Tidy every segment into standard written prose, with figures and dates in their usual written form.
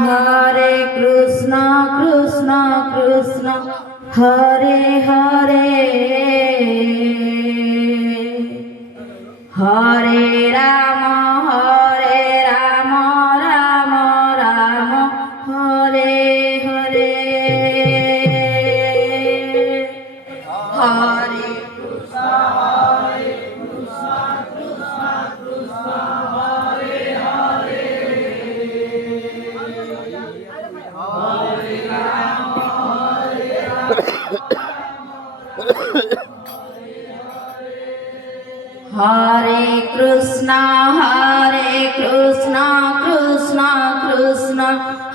Hare Krishna Krishna Krishna Hare Hare Hare Ram Ram Ram Hare Hare Hare Hare Krishna Krishna Krishna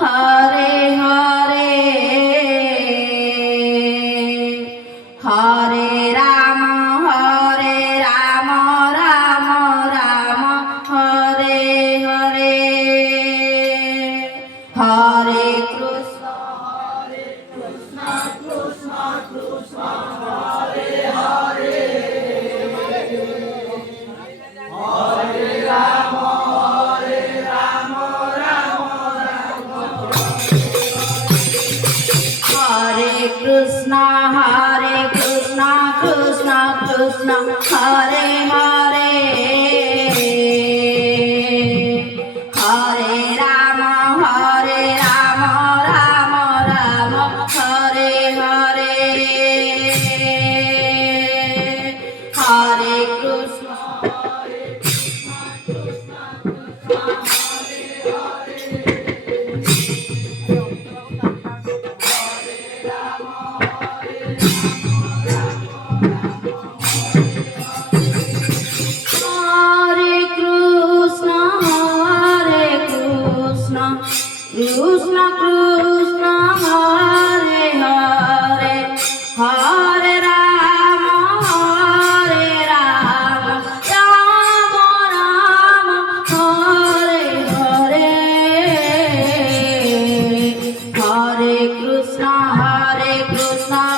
Hare Hare Hare Ram Ram Ram Hare Hare Hare Krishna Krishna Krishna Krishna Hare Hare Hare Ram Ram Ram Hare Hare Hare Krishna Krishna Krishna Hare Hare Hare Ram Ram Ram Hare Hare Hare Krishna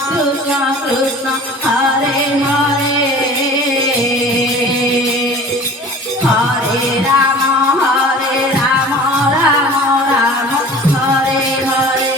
Krishna Krishna Hare Hare Hare Ram Ram Ram Hare Hare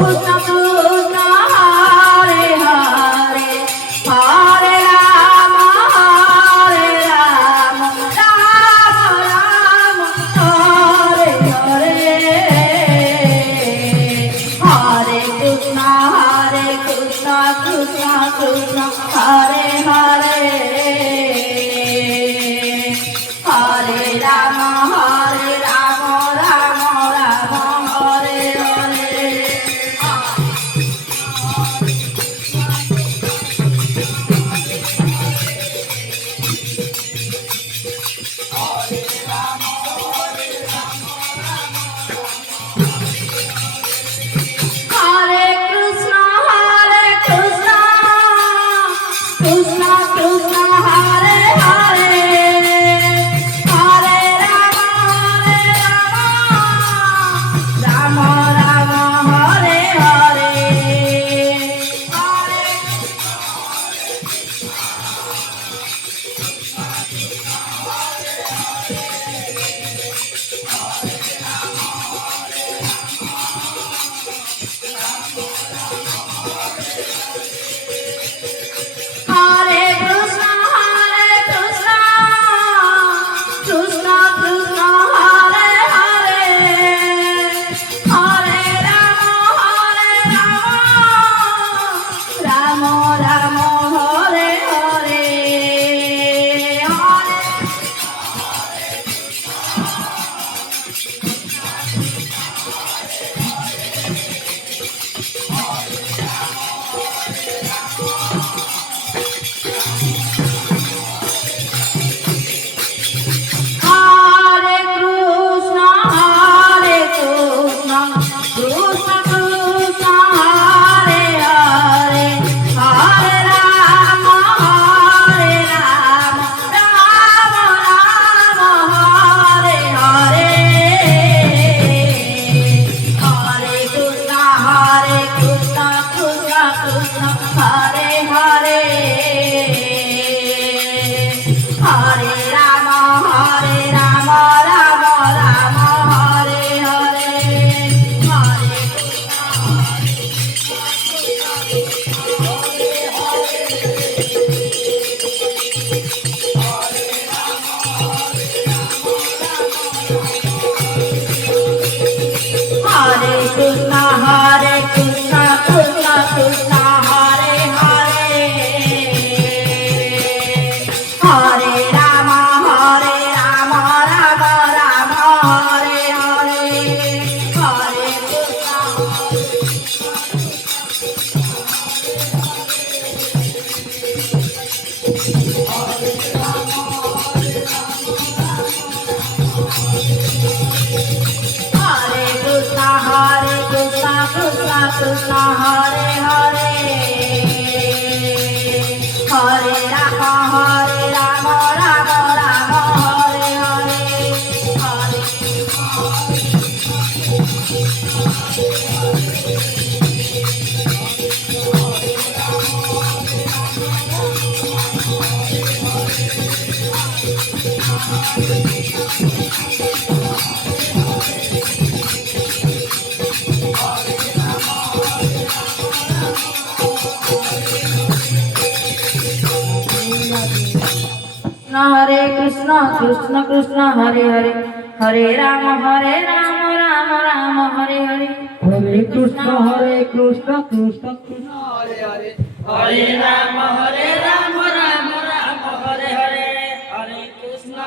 Krishna Hare Hare Hare Rama Rama Rama Hare Hare Hare Krishna Krishna Krishna Hare Hare Hare Rama Rama Rama Hare Hare Hare Krishna Krishna Krishna Hare Hare Hare Rama Rama Rama Hare Hare Hare Krishna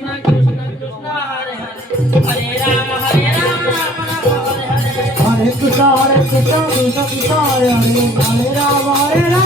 Krishna Krishna Hare Hare Hare Rama Rama Rama Hare Hare Hare Krishna Krishna Krishna Hare Hare Hare Rama Rama